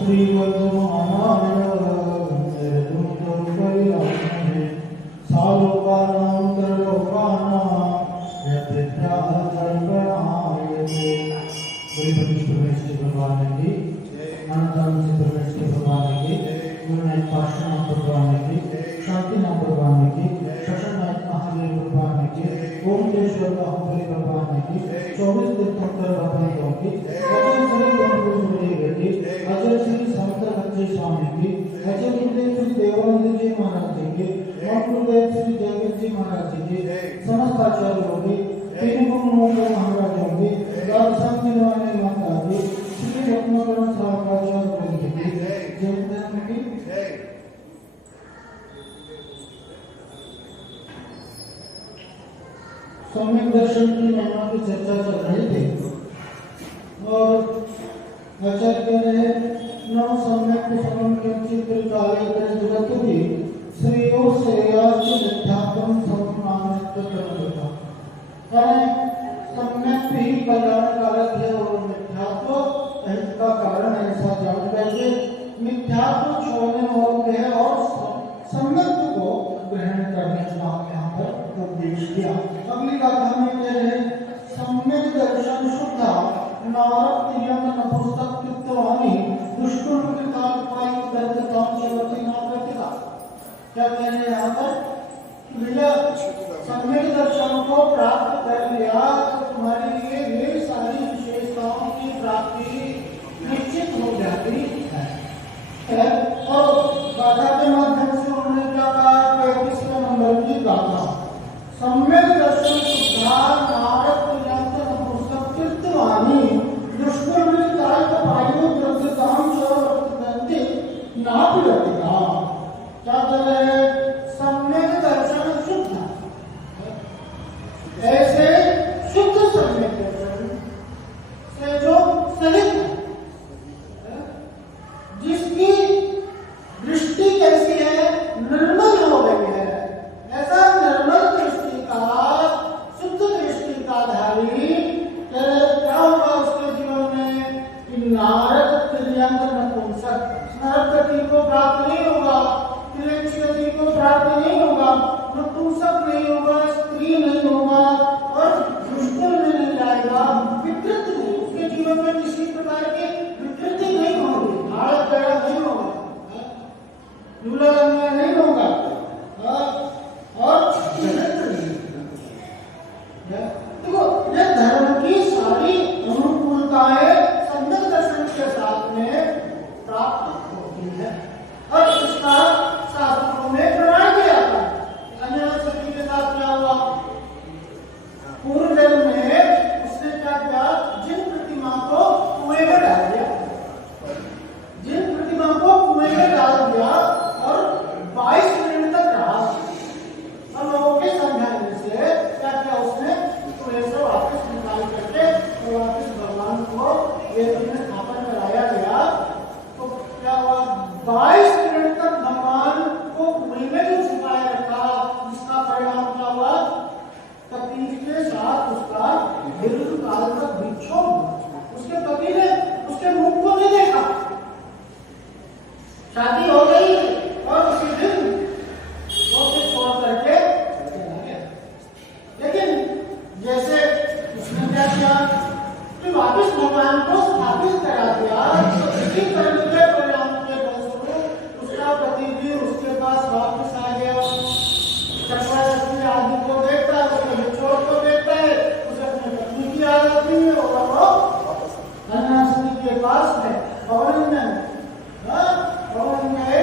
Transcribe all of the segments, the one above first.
सम्यक दर्शन की महिमा की चर्चा चल रही थी और आचार्य कह रहे न सम्यक समम किंचित काले करे जगत की श्रेयो श्रेयास नित्यात्म सम्मानित करता है। सम्यक भी कल्याण कारक है और मिथ्यात्व अहित का कारण ऐसा जान करके मिथ्यात्व छोड़ने वाले है और सम्यक को ग्रहण करने का यहाँ पर उपदेश किया। अगली गाथा में कह रहे सम्यक दर्शन शुद्ध नारद यम नपुंसक चित्तवाणी दुष्कुल के काल पाई दर्द काम चलती ना प्रतिका। क्या कह रहे हैं यहाँ पर भैया सम्यक दर्शन को प्राप्त कर लिया तो तुम्हारे लिए ढेर सारी विशेषताओं की प्राप्ति निश्चित हो जाती है। और गाथा के माध्यम से उन्होंने क्या कहा 35वें नंबर की गाथा सम्यक दर्शन शुद्धा नारद यंत्र नपुंसक चित्तवाणी दुष्कुल काल पायु द्रव्यताम चलती ना प्रतिका। क्या कह रहे हैं सम्यक दर्शन शुद्ध ऐसे शुद्ध सम्यक दर्शन से जो सहित जिसकी दृष्टि कैसी है निर्मल हो गई है ऐसा निर्मल दृष्टि का शुद्ध दृष्टि का धारी क्या होगा उसके जीवन में कि नारद त्रियंत्र नपुंसक नरक गति को प्राप्त नहीं होगा त्रियंच गति को प्राप्त नहीं होगा नपुंसक नहीं होगा स्त्री नहीं होगा और दुष्कुल में नहीं जाएगा विकृत नहीं उसके जीवन में किसी प्रकार की विकृति नहीं होगी भारत पैदा नहीं होगा दूल्हा लंगा नहीं होगा और देखो ये धर्म की सारी अनुकूलताएं सम्यक दर्शन के साथ में प्राप्त होती है और इसका शास्त्रों में प्रमाण भी आता है। अन्य सती के साथ क्या हुआ पूर्व जन्म में उसने क्या किया जिन प्रतिमा को कुएं में डाल दिया जिन प्रतिमा को कुएं में डाल दिया और 22 मिनट तक रहा और लोगों के समझाने से क्या किया उसने कुएं से वापस निकाल करके और वापस भगवान को ये स्थापन कराया गया। तो क्या हुआ 22 मिनट तक भगवान को कुएं में जो छुपाए रखा जिसका परिणाम क्या हुआ पति के साथ उसका दीर्घ काल तक विक्षोभ उसके पति ने उसके मुख को नहीं देखा शादी हो गई और उसी दिन वो उसे छोड़ करके चला गया। लेकिन जैसे उसने क्या किया कि वापिस भगवान को स्थापित करा दिया तो इसी कर्म के परिणाम के फलस्वरूप उसका पति भी उसके पास वापस आ गया। चक्रवर्ती आदमी को देखता है उसके बिछोड़ को देखता है उसे अपनी पत्नी की याद आती है और वो धन्यास्ती के पास है भवन में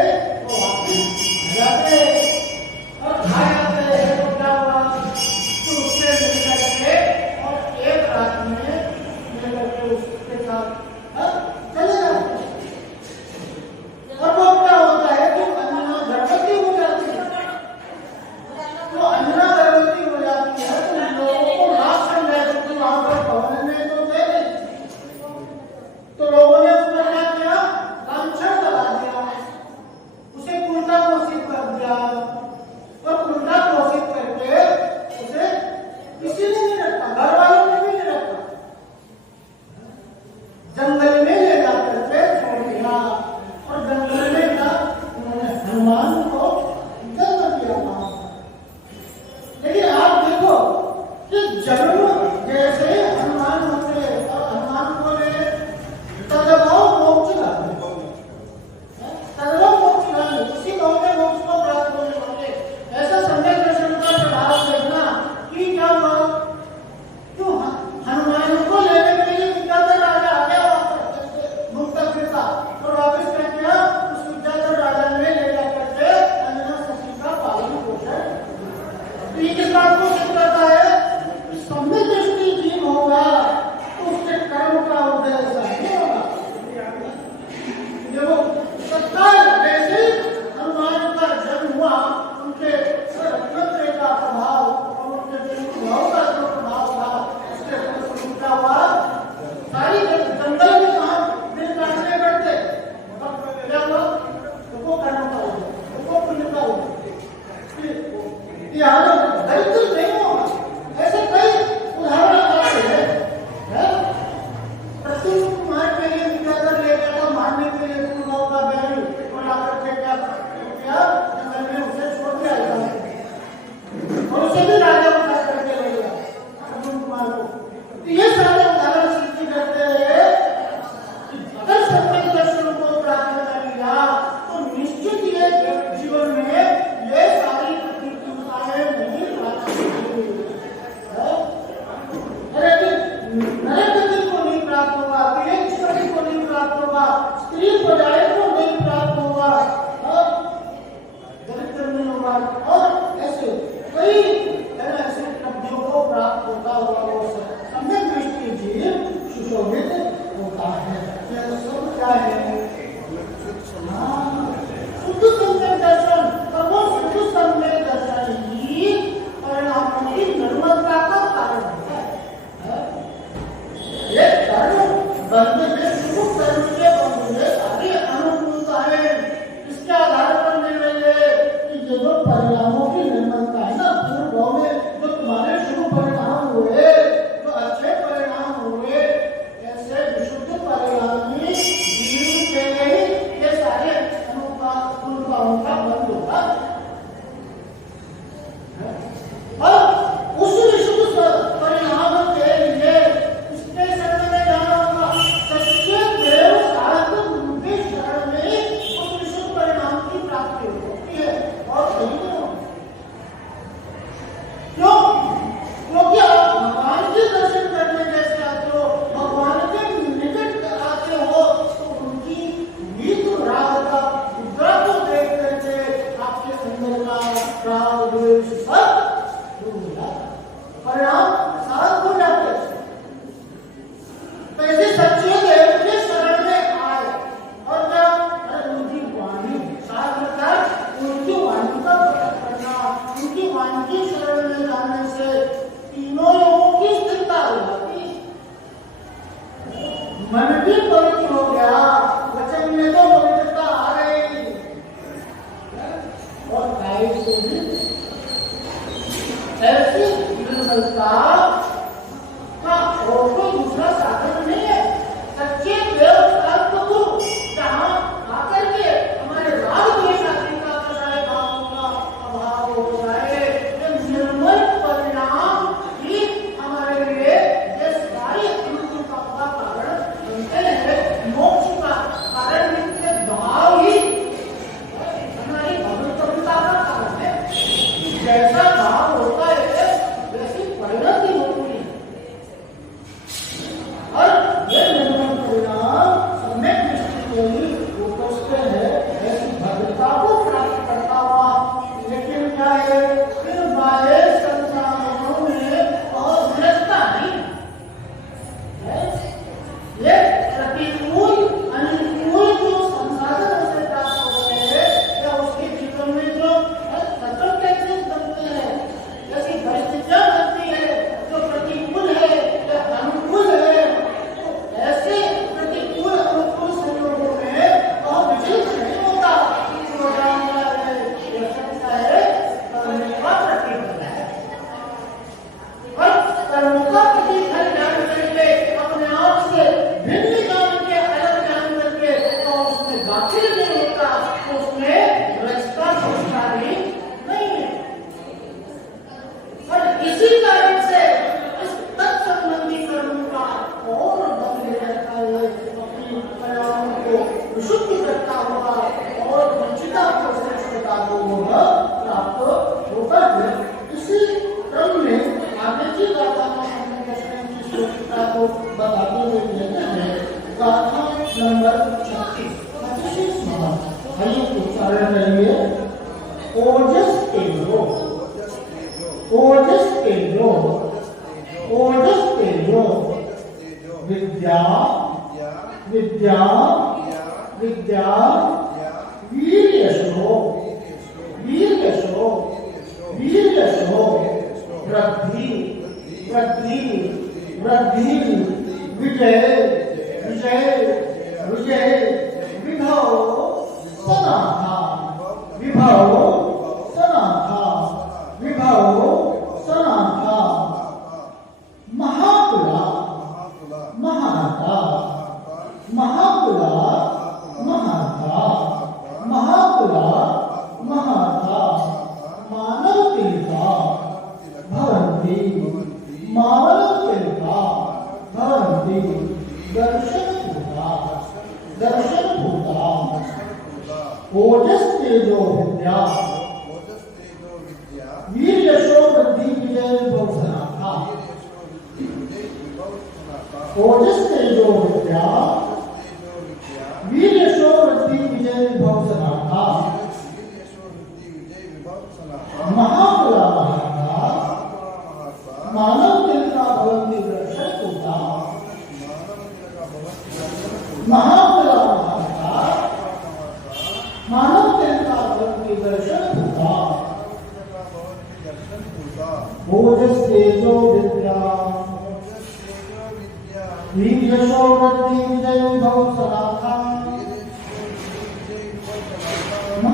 क्या है? शुद्ध सम्यक दर्शन, और वो शुद्ध सम्यक दर्शन ही परिणामों की निर्मलता का कारण होता है। ये कर्म बंद में शुभ कर्म के बंद में सारी अनुकूलताएं इसके आधार पर मिल रही है कि ये जो परिणामों की निर्मलता है ना, पूर्व भाव में जो तुम्हारे शुभ परिणाम हुए, जो अच्छे परिणाम हुए, ऐसे विशुद्ध परिणामी जीव के लिए ये सारे अनुकूलताओं का बंद होगा। और उस विशुद्ध परिणाम के लिए इसके शरण में जाना होगा। सच्चे देव साधक रूपी शरण में उस विशुद्ध परिणाम की प्राप्ति होती है। और क्यों? क्योंकि आप भगवान के दर्शन करने जैसे आते हो, भगवान के निकट आते हो, तो उनकी नीत रागता मुद्रा को देख करके आपके अंदर का राग द्वेष सब दूर हो जाता है, परिणाम साफ हो जाते हैं। तो ऐसे सच्चे देव के शरण में आए और क्या? उनकी वाणी साथ उनकी वाणी का प्रकट करना, उनकी वाणी की शरण में जाने से तीनों लोगों की स्थिरता हो जाती है। मन भी पवित्र हो गया, वचन में तो पवित्रता आ गई, और कायिक से भी ऐसी निर्मलता का और कोई दूसरा साधन नहीं है। सच्चे देव तत्व जहाँ आकर के हमारे राग द्वेष आदि का कषाय भावों का अभाव हो जाए, ये निर्मल परिणाम ही हमारे लिए ये सारी अनुकूलता का कारण बनते हैं। मोक्ष का कारण नित्य भाव ही हमारी पवित्रता का कारण है। जैसा भाव होता है वैसी परिणति होती है। और ये निर्मल परिणाम सम्यक दृष्टि को ही उपस्थित है, ऐसी भद्रता को प्राप्त करता हुआ। लेकिन क्या है? फिर बाह्य संसाधनों में और व्यस्तता नहीं है। ये प्रतिकूल अनुकूल जो संसाधन उसे प्राप्त होते हैं, या उसके जीवन में जो सर्कमस्टेंसेस बनते हैं, जैसी परिस्थितियां बनती है जो प्रतिकूल है या अनुकूल है, तो ऐसे प्रतिकूल अनुकूल संयोगों में और विचलित नहीं होता। वो जानता है ये सत्य है, करने का प्रतिफल है। और कर्मों का प्रतिफल जान करके अपने आप से भिन्न जान के, अलग जान करके तो उसमें दाखिल नहीं होता, तो उसमें रचता संस्कारी नहीं है। और इसी कारण से इस तत्संबंधी कर्म का और बदले रहता है, अपनी परिणामों को विशुद्ध करता हुआ और वंचिता को श्रेष्ठता को प्राप्त होता है। इसी क्रम में आगे की गाथा में की श्रेष्ठता को बताते हुए कहते हैं, गाथा नंबर 36 आइए उच्चारण करेंगे। ओजस तेजो, ओजस तेजो, ओजस तेजो, विद्या विद्या विद्या, वीर्यशो वीर्यशो वीर्यशो, वृद्धि वृद्धि वृद्धि, विजय विजय विजय, विभव सनाथा विभव सनाथा विभव सनाथा, महाकुला महाता महाकुला महाता महाकुला महाता, मानव तिलका भवन्ति मानव तिलका भवन्ति, दर्शन भूता दर्शन भूता, ओजस तेजो विद्या वीर यशो वृद्धि विजय विभव सनाथा, ओजस तेजो विद्या वीर यशो वृद्धि विजय विभव सनाथा, महाकुला महाता मानव तिलका भवन्ति दर्शन भूता, महाकुला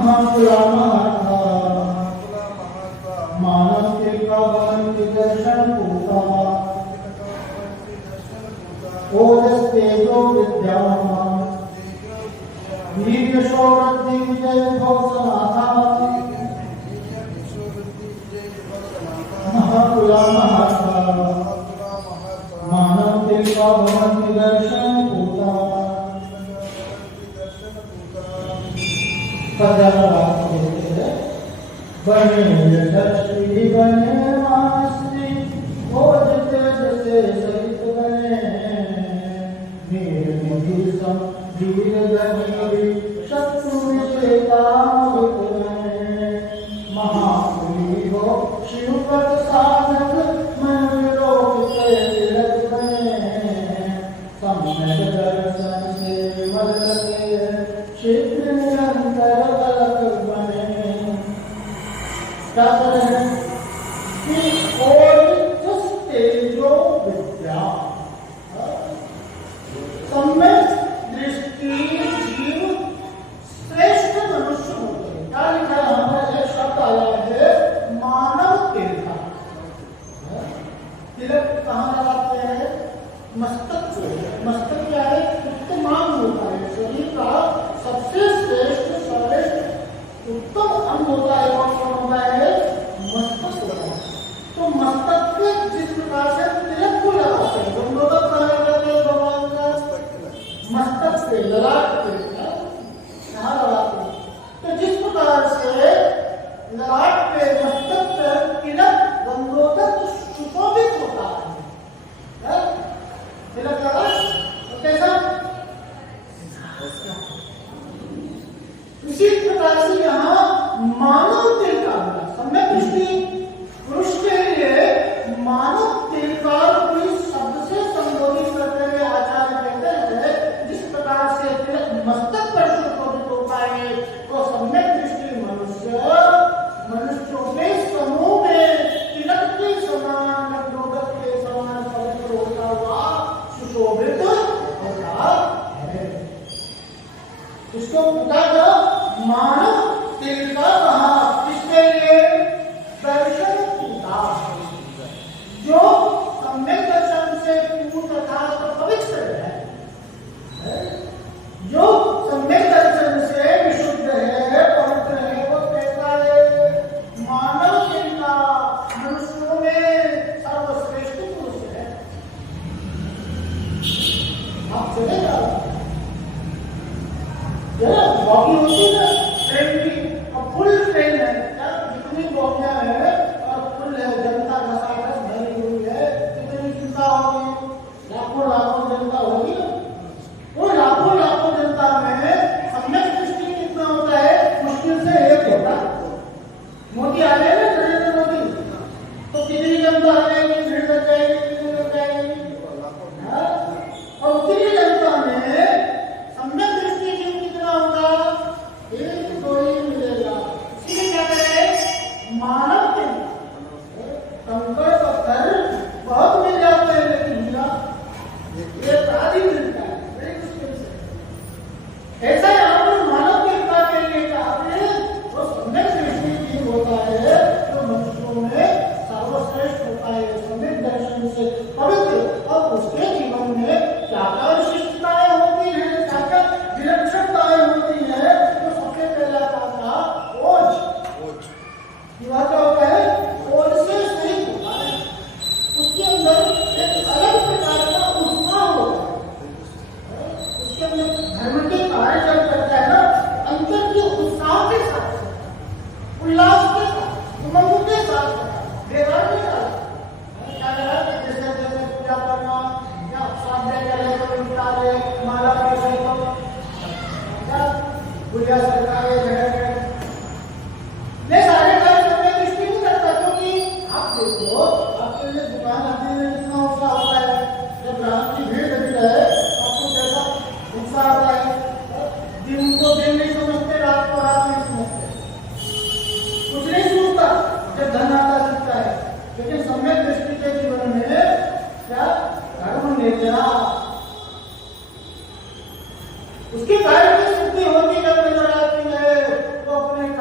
महाकुला महात्मा मानव के का भवन के दर्शन होता ओजस तेजो विद्यावान वीर शौरति विजय भव समाधा महाकुला महात्मा मानव के का भवन के दर्शन होता बने दृष्टि बने मास्त्री भोज जैसे सहित बने वीर निधि सम वीर गणेरी शत्रु विजेता बने महाबली हो शिवपत साधक मन विरोध तिलक बने सम्यक दर्शन से मदद क्षेत्र निरंतर अलग बने क्या करें कि ओजस तेजो विद्या सम्यक दृष्टि जीव श्रेष्ठ मनुष्य होते हैं। क्या लिखा है हमारे एक शब्द आया है मानव तिलक। तिलक कहाँ लगाते हैं? मस्तक पे। मस्तक क्या है? उत्तमांग होता है शरीर का सबसे श्रेष्ठ सर्वश्रेष्ठ उत्तम अंग होता है और कौन होता है? मस्तक होता है। तो मस्तक पे जिस प्रकार से तिलक को लगाते हैं गंगोदक कहा जाता है भगवान का मस्तक पे ललाट पे यहाँ लगाते हैं। तो जिस प्रकार से ललाट पे मस्तक पे तिलक गंगोदक सुशोभित होता है तिलक लगा तो कैसा? इसी प्रकार से यहाँ मानव तिलकार सम्यक दृष्टि पुरुष के लिए मानव तिलकार को इस शब्द से संबोधित करते हुए आचार्य कहते हैं जिस प्रकार से तिलक मस्तक पर सुशोभित होता है तो सम्यक दृष्टि मनुष्यों के समूह में तिलक के समान गंगोदक के समान पवित्र होता हुआ सुशोभित होता है। इसको पुकारा मानव तिलका कहा किसके लिए? दर्शन पूता जो सम्यक दर्शन से पूर्ण तथा पवित्र है जो सम्यक दर्शन से विशुद्ध है पवित्र है वो कैसा है? मानव तिलका मनुष्यों में सर्वश्रेष्ठ पुरुष है। आप चलेगा बॉगी होती है ट्रेन की और फुल ट्रेन है जितनी बॉगियां है और फुल है जनता घसाघस भरी हुई है कितनी चिंता होगी? लाखों लाखों जनता होगी ना। वो लाखों लाखों जनता में सम्यक दृष्टि कितना होता है? मुश्किल से एक होता। मोदी आ रहे हैं नरेंद्र मोदी तो कितनी जनता आ जाएगी? भीड़ लग जाएगी कितनी लग जाएगी और उतनी जनता में सम्यक दृष्टि जीव कितना होगा? एक दो ही मिलेगा। इसलिए क्या करें? मानव के कंकड़ पत्थर बहुत मिल जाते हैं लेकिन हीरा एक आदि मिलता है बड़ी मुश्किल से। ऐसा यहाँ पर मानव के कृपा के लिए कहा वो सम्यक दृष्टि जीव होता है तो मनुष्यों में सर्वश्रेष्ठ होता है सम्यक दर्शन से पवित्र और उसके जीवन में क्या क्या विशिष्टताएं होती हैं क्या क्या विलक्षणताएं होती है। तो सबसे पहला था ओज। क्या होता है? ओज से सहित होता है। उसके अंदर एक अलग प्रकार का उत्साह होता है। उसके अंदर धर्म के कार्य जब करता है ना अंतर के उत्साह के साथ उल्लास के साथ उमंग के साथ बेगार के साथ क्या करा जैसे जैसे पूजा करना या स्वाध्याय करे तो निकाले माला के तो गुड़िया सरकारें ये सारे कार्य समय दृष्टि नहीं करता क्योंकि आप देखो आपके लिए दुकान आने में कितना उत्साह होता है। जब ग्राहक की भीड़ लगी रहे आपको कैसा उत्साह आता है? दिन को दिन नहीं समझते रात को रात नहीं समझते कुछ नहीं सूझता जब धन आता सकता है। लेकिन सम्यक दृष्टि के जीवन में क्या धर्म निर्जरा उसके कार्य की सिद्धि होती जब नजर आती है तो अपने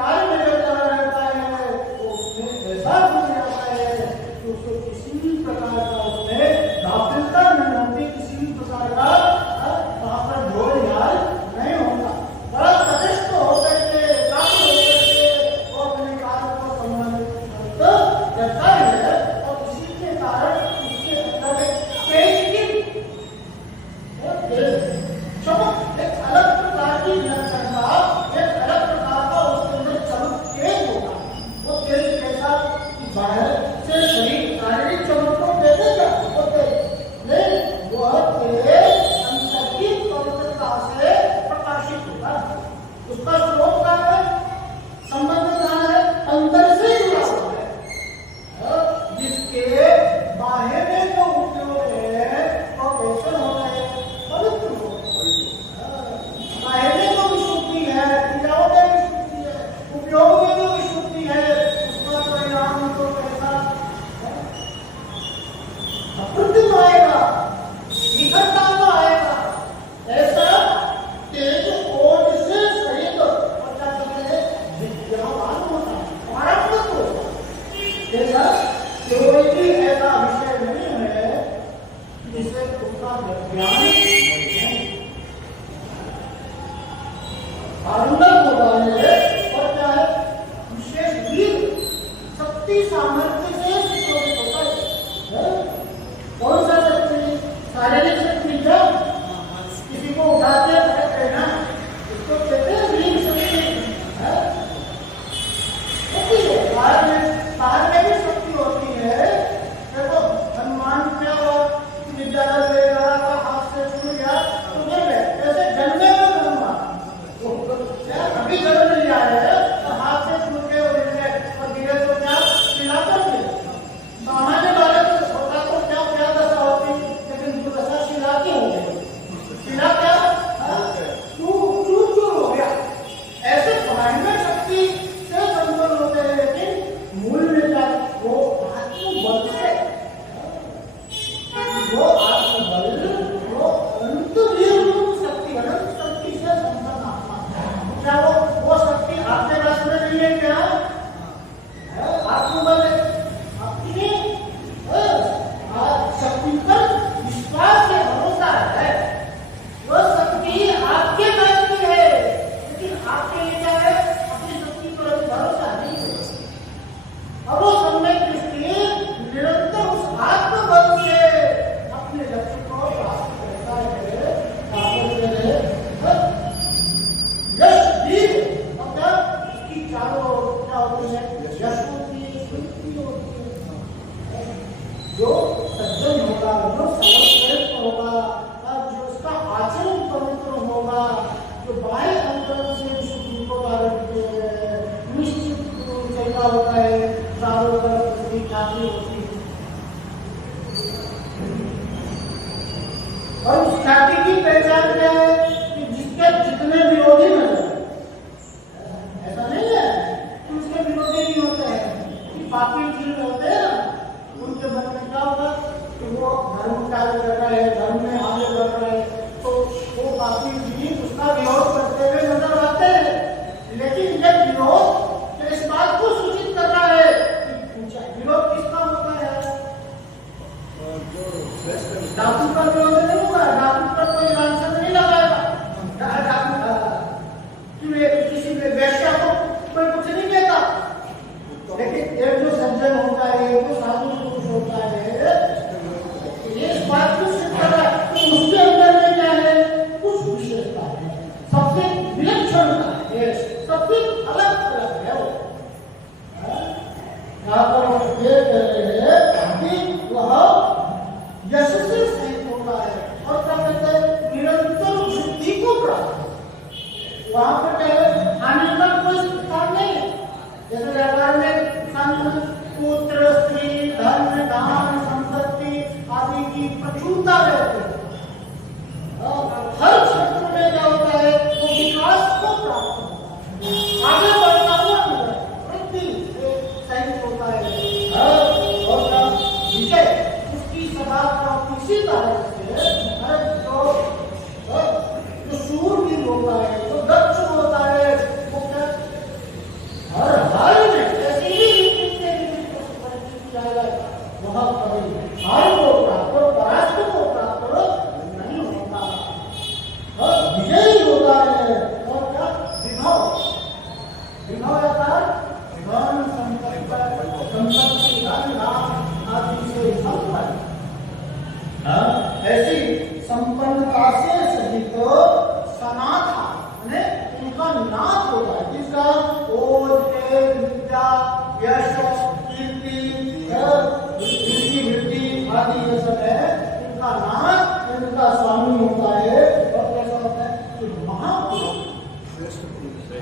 उसका स्रोत क्या है, संबंध क्या है, अंतर से जुड़ा हुआ है। जिसके बाहर में जो उपयोग है वो कैसे होता है, पवित्र होता है। बाहर में जो विशुद्धि है, क्रियाओं में विशुद्धि है, उपयोग में जो विशुद्धि है, उसका परिणाम तो कैसा अप्रतिम आएगा, निखरता तो आएगा। ऐसा तेज ओज से सहित और क्या कहते हैं, विद्यावान होता है, पारंगत होता है। ऐसा कोई भी ऐसा विषय नहीं है जिसे उसका ज्ञान पारंगत होता है। और क्या है, विशेष वीर शक्ति सामर्थ्य से सुशोभित होता है। कौन सा शक्ति, शारीरिक शक्ति, क्या किसी को उठा के रख लेना, इसको कहते हैं वीर शक्ति है। बाहर में भी शक्ति होती है। देखो हनुमान क्या विद्यालय ले गया था, हाथ से छूट गया तो गिर गए, ऐसे जन्मे में हनुमान अभी जन्म लिया है तो हाथ से छूट गए और गिर गए, और गिरे तो क्या शिला कर गिरे। सामान्य बालक होता तो क्या दशा होती, लेकिन दुर्दशा शिला की हो गई। शिला क्या चूर हो गया। ऐसे बाह्य शक्ति से संपन्न होते हैं, लेकिन मूल में क्या, वो आत्मबल है। वो आत्मबल, वो अंतर्लीन शक्ति, अनंत शक्ति से संपन्न आत्मा है। क्या वो शक्ति आपके पास में नहीं है क्या, आत्मबल है अपनी शक्ति पर विश्वास है, भरोसा है। वो शक्ति आपके पास में है, लेकिन आपके लिए क्या है, अपनी शक्ति पर भरोसा नहीं है। अब वो सम्यक दृष्टि निरंतर उस आत्मबल से अपने लक्ष्य को प्राप्त करता है। यश वीर मतलब इसकी चारों क्या होती है, यश होती है, कीर्ति होती है। जो सज्जन होगा, जो सर्वश्रेष्ठ होगा, जो उसका आचरण पवित्र होगा, जो बाह्य अंतरण से विशुद्धि को धारण किए निश्चित चलता होता है, चारों तरफ उसकी ख्याति होती है। और उस ख्याति की पहचान क्या है कि जिसके जितने विरोधी नजर, ऐसा नहीं है कि उसके विरोधी नहीं होते हैं, कि पापी जीव होते हैं ना, उनके मन में क्या होगा कि वो धर्म कार्य कर रहा है, धर्म में आगे बढ़ रहा है, तो वो पापी जीव उसका विरोध करते हुए नजर आते हैं। लेकिन ये विरोध इस बात को सूचित कर रहा है कि विरोध किसका होता है, डाकू का विरोध नहीं होगा। डाकू पर कोई लांछन नहीं लगाएगा, किसी वैश्या को कोई कुछ नहीं कहता। लेकिन एक जो सज्जन होता है, एक जो साधु पुरुष होता है, ये इस बात को सिद्ध कर रहा है कि उसके अंदर में क्या है, कुछ विशेषता है, सबसे विलक्षणता है, सबसे अलग अलग है। वो यहाँ पर ये कह रहे हैं कि वह यश से सहित होता है और क्या कहते हैं, निरंतर वृद्धि को प्राप्त। वहां पर क्या है, हानि का कोई स्थान नहीं है। जैसे व्यापार में संत पुत्र स्त्री धन दान संपत्ति आदि की प्रचुरता रहती है। हर क्षेत्र में क्या होता है, वो विकास को प्राप्त होता है, आगे बढ़ता हुआ वृद्धि सहित होता है। और क्या विजय उसकी सदा प्राप्ति इसी तरह से जो शूरवीर होता है, जो दक्ष होता है, वो क्या हर हाल में ऐसी ही परिस्थिति जाएगा, वह कभी हार को प्राप्त और परास्त को प्राप्त नहीं होता, और विजयी होता है। और क्या विभव, विभव धन संपत्ति धन लाभ आदि से संपन्न, ऐसी संपन्नता से सहित सनाथा उनका नाथ होता है। जिसका ओज विद्या यश कीर्ति वृद्धि आदि ये सब है, उनका नाथ उनका स्वामी होता है। और कैसा होता है कि महापुरुष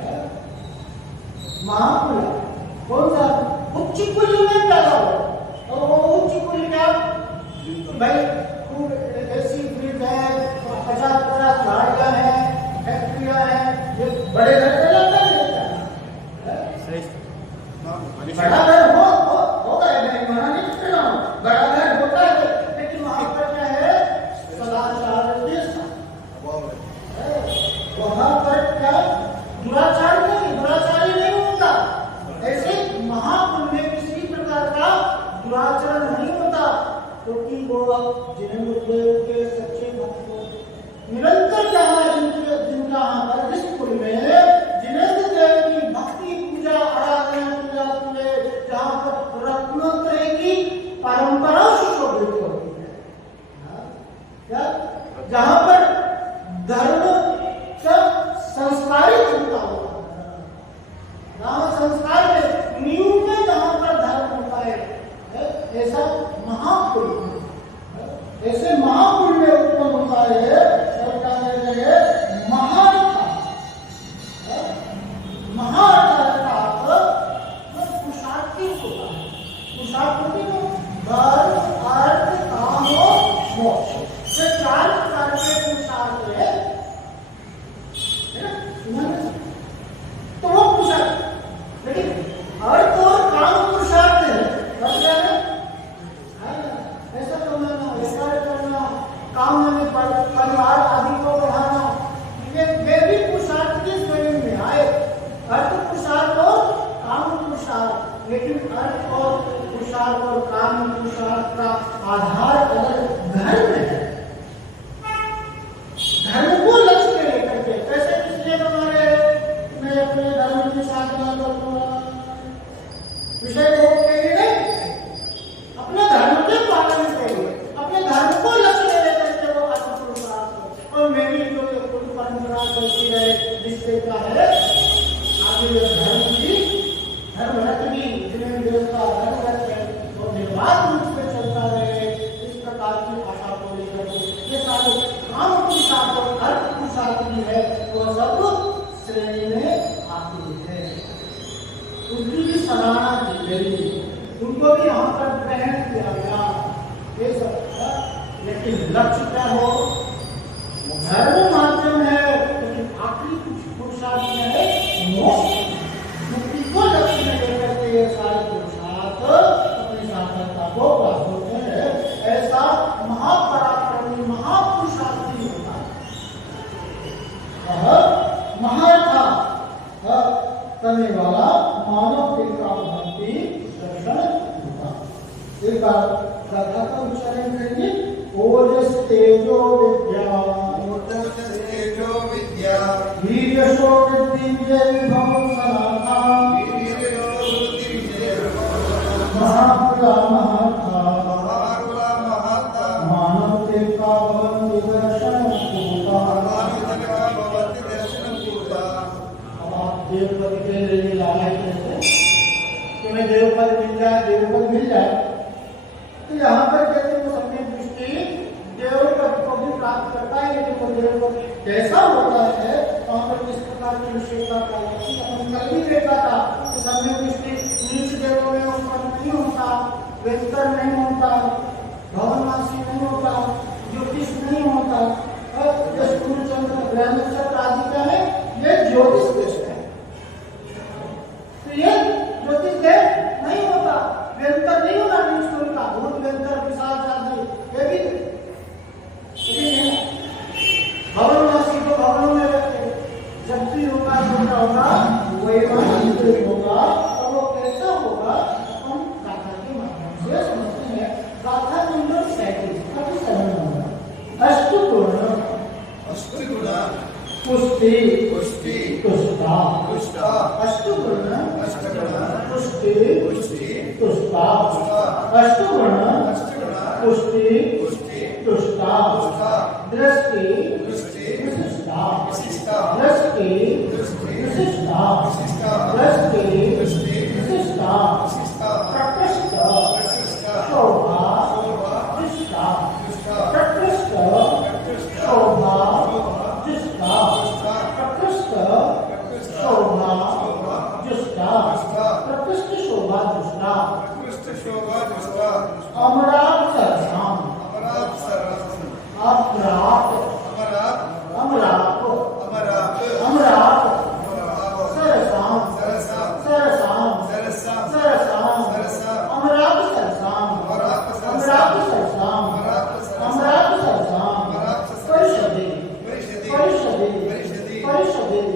महाकुल कौन सा उच्च कुल में पैदा हो। और वो उच्च कुल क्या भाई खूब ऐसी ब्रिज है, 50-50 गाड़ियां हैं, फैक्ट्रियां हैं, ये बड़े घर पे लगता है बड़ा घर होता है, मैं मना नहीं कर रहा हूँ, बड़ा घर होता है, लेकिन वहां पर क्या है सदाचार देश, वहां पर क्या दुराचार नहीं होता। ऐसे महाकुल में किसी प्रकार का दुराचरण नहीं होता, क्योंकि वो जिनेंद्र देव के सच्चे भक्त को निरंतर जहाँ जिनका यहाँ पर इस कुल में जिनेंद्र देव की भक्ति पूजा आराधना की जाती है, जहाँ पर रत्नोत्तरी की परंपरा सुशोभित होती है, क्या जहाँ पर धर्म का संस्कारित होता होगा, जहाँ संस्कार में नींव में जहाँ पर धर्म होता है, ऐसा महाकुल, ऐसे महाकुल में उत्पन्न होता है। और क्या कहते हैं महारथा, महारथा पुरुषार्थी होता है, पुरुषार्थी को धर्म अर्थ काम और मोक्ष, ये 4 प्रकार के पुरुषार्थ है ना, तो वो पुरुषार्थ, लेकिन अर्थ और काम पुरुषार्थ है, क्या है ऐसा करना, ऐसा करना, काम में परिवार आदि को बढ़ाना, ये वे भी पुरुषार्थ की श्रेणी में आए, अर्थ पुरुषार्थ और काम पुरुषार्थ। लेकिन अर्थ और पुरुषार्थ और काम पुरुषार्थ का आधार अगर धर्म है, धर्म को लक्ष्य लेकर के कैसे इसलिए हमारे मैं अपने धर्म की साधना करूंगा, विषय भोग के लिए नहीं, अपने धर्म के पालन के लिए, अपने धर्म को लक्ष्य लेकर के वो अर्थ पुरुषार्थ, और मेरी जो परंपरा चलती रहे जिससे क्या है आगे धर्म की धर्म रथ भी जिनेंद्र देव का धर्म रथ है और निर्बाध रूप से चलता रहे, इस प्रकार की आशा को लेकर के ये सारे काम पुरुषार्थ और अर्थ पुरुषार्थ भी है वो सब श्रेणी में आती है, उनकी भी सराहना की गई, उनको भी यहाँ पर ग्रहण किया गया, ये सब। लेकिन लक्ष्य क्या हो, धर्म माध्यम है, लेकिन आखिरी पुरुषार्थ है मोक्ष, मुक्ति को लक्ष्य में लेकर के ये सारे पुरुषार्थ अपनी सार्थकता को प्राप्त होते हैं। ऐसा महापराक्रमी महापुरुषार्थी होता है, महारथा करने वाला मानव के भक्ति दर्शन होता। एक बार गाथा का उच्चारण करेंगे, ओजस तेजो विद्या, वीर्यशो वृद्धि विजय विभव सनाथा, महापुरा महाथा, मानव के पावन दर्शन होता। अब आप देवपद के लिए लाए कैसे कि मैं देवपद मिल जाए, तो यहाँ पर कहते हैं वो सम्यक दृष्टि देवपद को भी प्राप्त करता है, लेकिन वो देवपद कैसा होता है, वहाँ पर किस प्रकार की विशेषता प्राप्त होती है। अपन कल भी देखा था कि सम्यक दृष्टि नीच देवों में उत्पन्न नहीं होता, वेदकर नहीं होता, भवनवासी नहीं होता, ज्योतिष नहीं होता, जो सूर्यचंद्र ग्रह नक्षत्र आदि का है ये ज्योतिष देश है, तो ये ज्योतिष देश नहीं होता, वेदकर नहीं होता, नीच का भूत वेदकर पिशाच आदि ये भी भवनवासी को भवनों में रखे, जब भी होगा वही होगा, और वो कैसा होगा हम गाथा के माध्यम से समझते हैं। गाथा नंबर 37 अष्टगुण पुष्टि तुष्टा, अष्टगुण पुष्टि तुष्टा, अष्टगुण पुष्टि तुष्टा, दृष्टि विशिष्टा, दृष्टि विशिष्टा, दृष्टि विशिष्टा, प्रकृष्ट शोभा जिष्टा, प्रकृष्ट शोभा जिष्टा, प्रकृष्ट शोभा जिष्टा,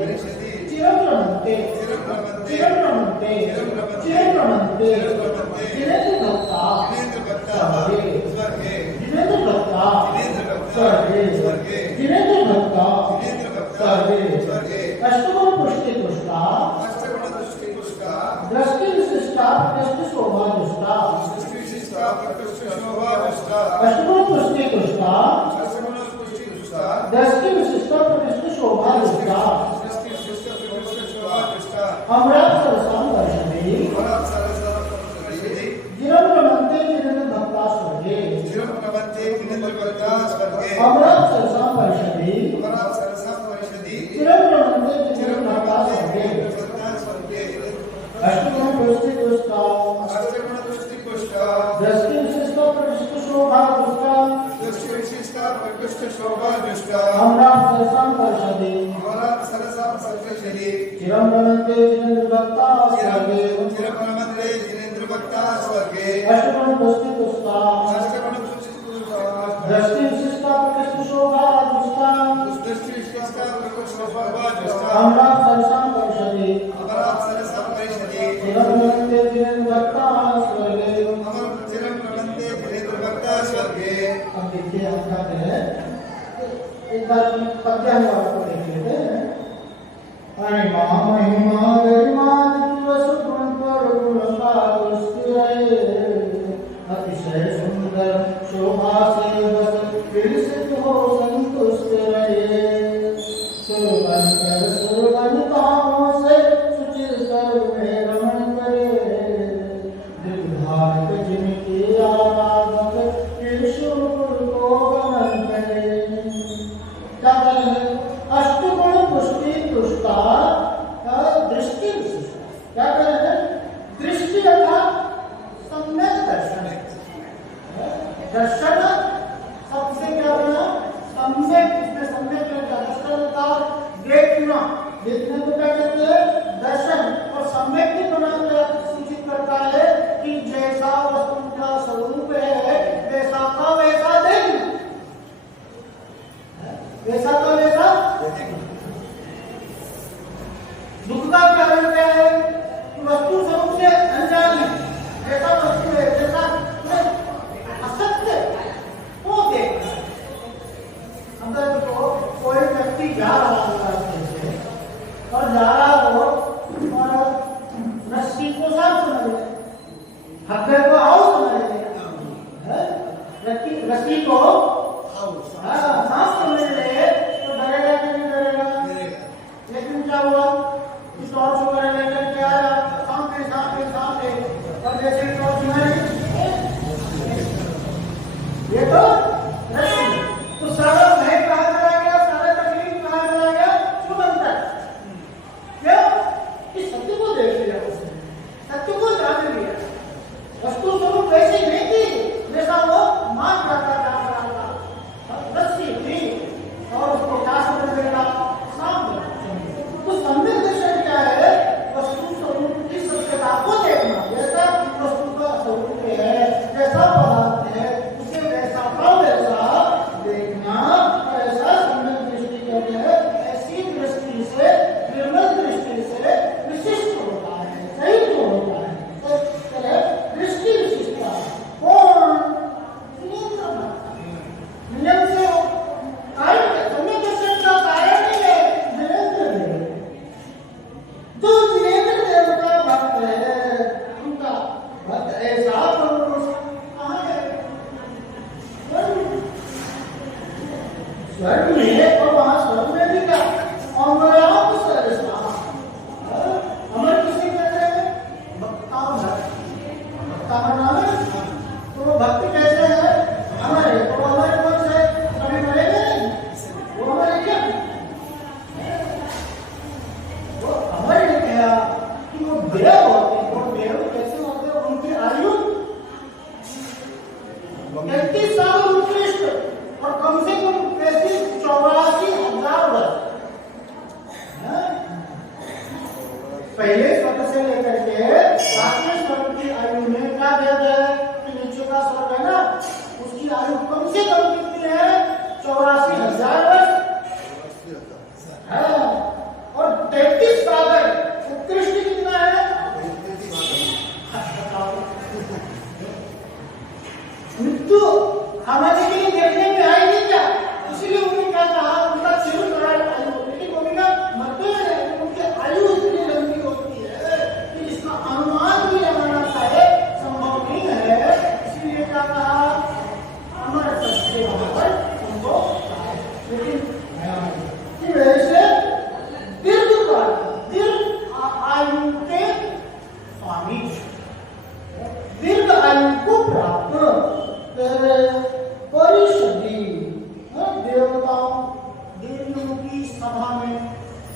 चिरं रमन्ते जिनेन्द्र भक्ता स्वर्गे जिनेन्द्र भक्ता स्वर्गे जिनेन्द्र भक्ता स्वर्गे अष्टगुण पुष्टि पुष्टा दृष्टि विशिष्टा प्रकृष्ट शोभा दुष्टा अष्टगुण पुष्टि पुष्टा दृष्टि विशिष्टा प्रकृष्ट शोभा दुष्टा अमृत सरसाम दर्शने जिरं रमन्ते जिनेन्द्र भक्ता स्वर्गे अमृत सरसाम दर्शने जिरं रमन्ते जिनेन्द्र भक्ता स्वर्गे अष्टगुण पुष्टि पुष्टा दृष्टि विशिष्टा प्रकृष्ट शोभा दुष्टा अमृत सरसाम दर्शने चिरं रमन्ते जिनेन्द्र भक्ता स्वर्गे अष्टगुण पुष्टि पुष्टा दृष्टि विशिष्टा प्रकृष्ट शोभा दुष्टा अमृत सरसाम दर्शने चिरं रमन्ते जिनेन्द्र भक्ता स्वर्गे अब देखिए हम क्या करें एक बार पद्य हम आपको देख लेते हैं महिमा गरिमा सुगुण पर अतिशय सुंदर शोभा से बस विलसित हो संतुष्ट रहे सुरवन कामों से सुचिर कर में रमण करे दिग्धारक जिनकी आराधक ईश्वर को गमन करे क्या करें अष्टगुण पुष्टि तुष्टा दृष्टि विशिष्ट क्या करें दृष्टि अर्थात सम्यक दर्शन दर्शन सबसे क्या बना सम्यक इसमें सम्यक दर्शन का देखना देखने को क्या कहते हैं दर्शन और सम्यक भी बना सूचित करता है कि जैसा वस्तु का स्वरूप है वैसा का वैसा देखना वैसा का वैसा दुख का कारण क्या है कि वस्तु स्वरूप से अनजान है ऐसा वस्तु है जैसा असत्य वो देख अगर तो कोई व्यक्ति जा रहा होगा और जा रहा हो और रस्सी को साफ समझ ले हक्के को आओ समझ ले रस्सी को साफ समझ ले तो डरेगा कि नहीं डरेगा लेकिन क्या हुआ इस टॉर्च वगैरह लेकर के आया सामने और जैसे टॉर्च नहीं ये तो रस्सी तो सारा भय कहाँ चला गया सारा तकलीफ कहाँ चला गया क्यों बनता है क्यों कि सत्य को देख लिया उसने सत्य को जान लिया वस्तु स्वरूप वैसी नहीं थी जैसा वो मान करता था रस्सी थी और उसको क्या समझ लेगा सामने तो सम्यक दर्शन क्या है वस्तु स्वरूप की सत्यता को देखना जैसा वस्तु का स्वरूप है जैसा पदार्थ है उसे वैसा का वैसा देखना और ऐसा सम्यक दृष्टि करते हैं ऐसी दृष्टि से निर्मल दृष्टि से विशिष्ट होता है सही तो होता है तो दृष्टि विशिष्टता कौन नियम से सम्यक दर्शन का कारण ही है जिनेन्द्र देव जो जिनेन्द्र देव का भक्त है उनका भक्त ऐसा पुरुष कहाँ है स्वर्ग में और वहां स्वर्ग में भी क्या अमरावत सरसा अमर किसे कहते हैं भक्ता भक्ता नाम है तो भक्त कैसे है अमर है तो अमर कौन से कभी मरेंगे नहीं वो अमर है क्या वो अमर ने कहा कि वो देव होते हैं वो देव कैसे होते हैं उनकी आयु 33 साल उत्कृष्ट और कम से कम 84,000 वर्ष पहले स्वर्ग से लेकर के सातवें स्वर्ग की आयु में क्या दिया गया है कि नीचे का स्वर्ग है ना उसकी आयु कम से कम कितनी है 84,000 वर्ष और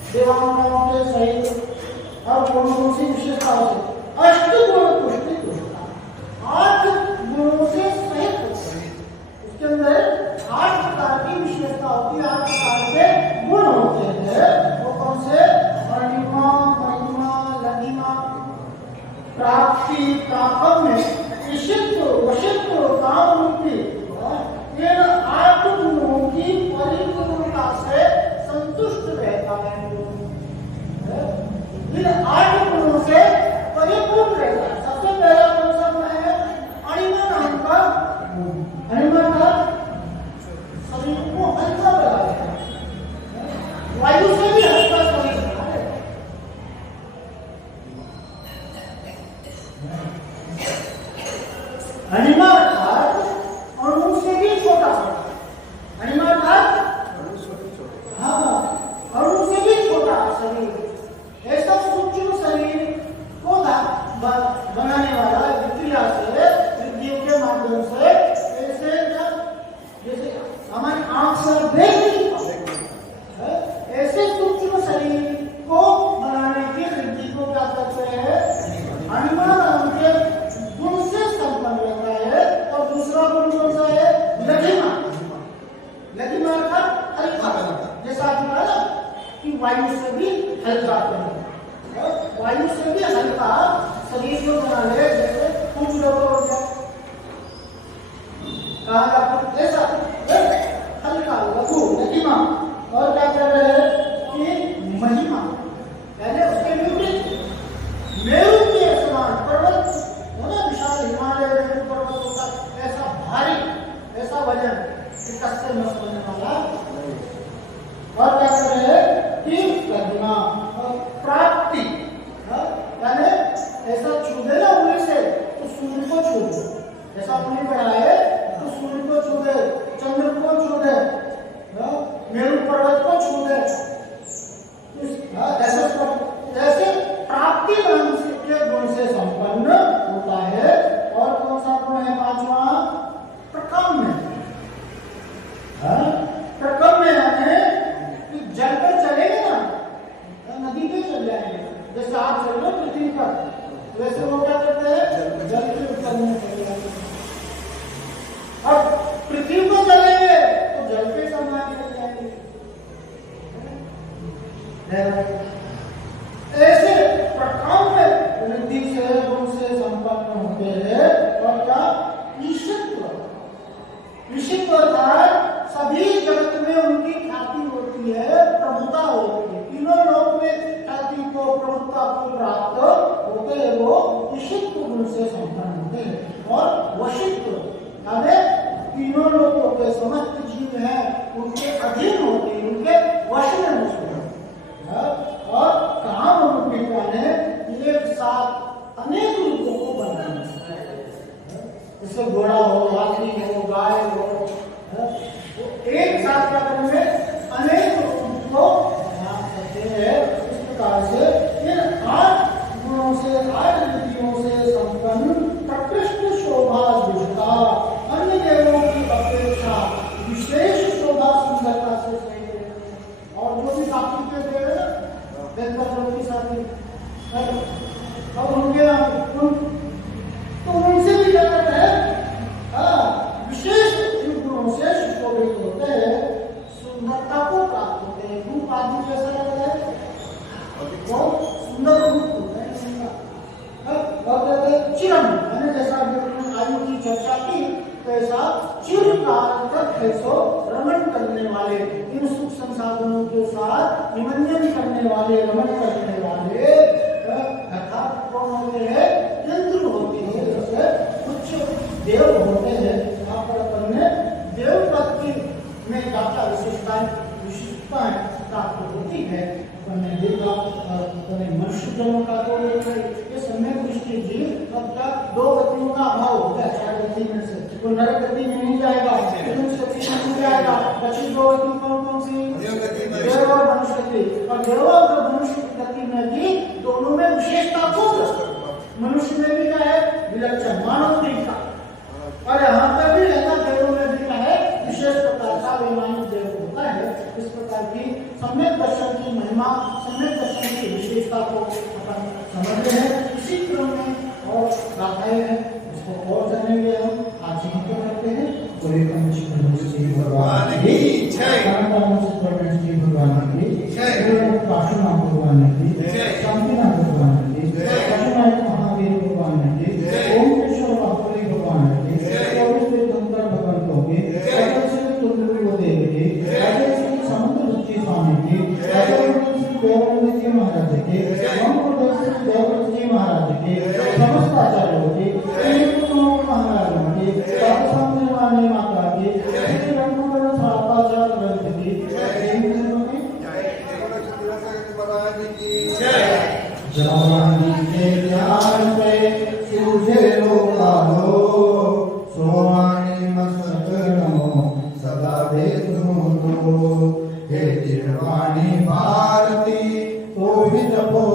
देवांगनाओं के सहित और गुणों से विशेषताओं से अष्टगुण पुष्टिता 8 गुणों से सहित उसके अंदर 8 प्रकार की विशेषता होती है, 8 प्रकार के गुण होते हैं। वो कौन से? अणिमा, महिमा, लघिमा, प्राप्ति, प्रापम्य, ईशित्व, वशित्व, काम रूपी इन 8 गुणों की परिपूर्णता से संतुष्ट रहता है। इन 8 गुणों से परिपूर्ण रहता है। सबसे पहला कौन सा गुण है? अणिमा नाम का। अणिमा का शरीर को हल्का बनाया है, वायु से भी हल्का शरीर है। अणिमा अर्थात अणु से भी छोटा। अणिमा अर्थात अणु से भी छोटा शरीर। ऐसा सूक्ष्म शरीर को बनाने वाला विक्रिया से, विद्युत के माध्यम से, ऐसे जैसे हमारी आंख से देख ऐसे सूक्ष्म शरीर को बनाने की वृद्धि को क्या करते हैं? अणिमा नाम के गुण से संपन्न रहता है। और दूसरा गुण कौन सा है? लघिमा। लघिमा अर्थात हल्का, जैसा आपने कहा कि वायु से भी हल्का है, वायु से भी हल्का शरीर को बना ले, जैसे कुछ लोगों हो जाए कहा ऐसा हल्का लघु लघिमा। और क्या कर रहे हैं कि महिमा, पहले उसके विपरीत मेरु के समान पर्वत होना, विशाल हिमालय जैसे पर्वत होता, ऐसा भारी, ऐसा वजन कष्ट में होने वाला। और क्या कर रहे हैं कि लघिमा और प्राप्ति, यानी ऐसा छू दे ना उंगली से तो सूर्य को छू दे, ऐसा उंगली बढ़ाए तो सूर्य को छू दे, चंद्र को छू दे, मेरु पर्वत को छू दे। ऐसे प्राप्ति नाम के गुण से संपन्न होता है। और कौन सा गुण है? 5वां प्रकाम्य। प्रकाम्य यानी जल पर चलेंगे ना, नदी पे चल जाएंगे, जैसे आप चल रहे पृथ्वी पर, वैसे वो क्या करते हैं? जल के ऊपर में चले जाएंगे। और पृथ्वी को चलेंगे तो जल पे समान चल जाएंगे। ऐसे प्रकाम्य वृद्धि से गुण से संपन्न होते हैं। और क्या? ईशित्व। ईशित्व अर्थात सभी जगत में उनकी ख्याति होती है, प्रभुता होती है। तीनों लोक में ख्याति को, प्रभुता को प्राप्त होते हैं, वो ईशित्व गुण से संपन्न होते हैं। और वशित्व यानी तीनों लोगों के समस्त जीव हैं उनके अधीन होते हैं, उनके वश में होते हैं। और काम रूपी ने एक साथ अनेक रूपों को बनाना है, जैसे घोड़ा हो, हाथी हो, गाय हो, एक साथ क्या करेंगे? अनेक रूप को बना सकते हैं। इस प्रकार से इन 8 गुणों से, 8 विधियों से संपन्न प्रकृष्ट शोभा दुष्टा अन्य देवों की अपेक्षा विशेष शोभा सुंदरता से सही है। और जो भी साथी के देव है ना, की साथी, अब उनके तो उनसे भी क्या करते हैं? विशेष गुणों से सुशोभित होते हैं, सुंदरता को प्राप्त होते हैं। रूप आदि कैसा लगता है? बहुत सुंदर रूप होता है। और कहते हैं चिरम, मैंने जैसा आयु की चर्चा की, ऐसा चिरकाल तक ऐसो रमण करने वाले, इन सुख संसाधनों के साथ निमंजन करने वाले, रमण करने वाले अर्थात कौन होते हैं? यंत्र होते हैं। जैसे कुछ देव होते हैं, यहाँ पर अपन ने देव पद की में क्या विशेषताएं प्राप्त होती है। अपन ने देखा मनुष्य जन्म का तो ये सम्यक दृष्टि जीव अब का 2 गतियों का अभाव होता है। 4 गति में से तो नरक गति में नहीं जाएगा, मनुष्य गति में नहीं जाएगा। दक्षिण 2 गति कौन सी? देव और मनुष्य गति। और देव और मनुष्य गति में भी दोनों में विशेषता को, मनुष्य में भी क्या है? विलक्षण मानव का, और यहाँ पर भी ऐसा देवों में भी क्या है? विशेष प्रकार का वैमानिक देव होता है। इस प्रकार की सम्यक दर्शन की महिमा दर्शन की विशेषता को अपन समझ रहे हैं। इसी क्रम में और गाथाएं हैं, उसको और जानेंगे हम। आज यहीं पर करते हैं। कोई श्री भगवान की जय, श्री भगवान की जय, काशीनाथ भगवान की जय, शांतिनाथ भगवान की जय, काशीनाथ महावीर भगवान की जय, ओमकेश्वर महावीर भगवान की जय, धनकर भगवंतों की जय, तुलदेव की जय, समुद्र जी स्वामी की जय, देवानंद जी महाराज की जय, देवव्रत जी महाराज की समस्त आचार्यों की महाराजों की वाणी माता की जवानी के ध्यान पे सूझे लोकालो, सोवानी मस्तकनो सदा देखूं तो, हे जिरवाणी भारती तो भी जपो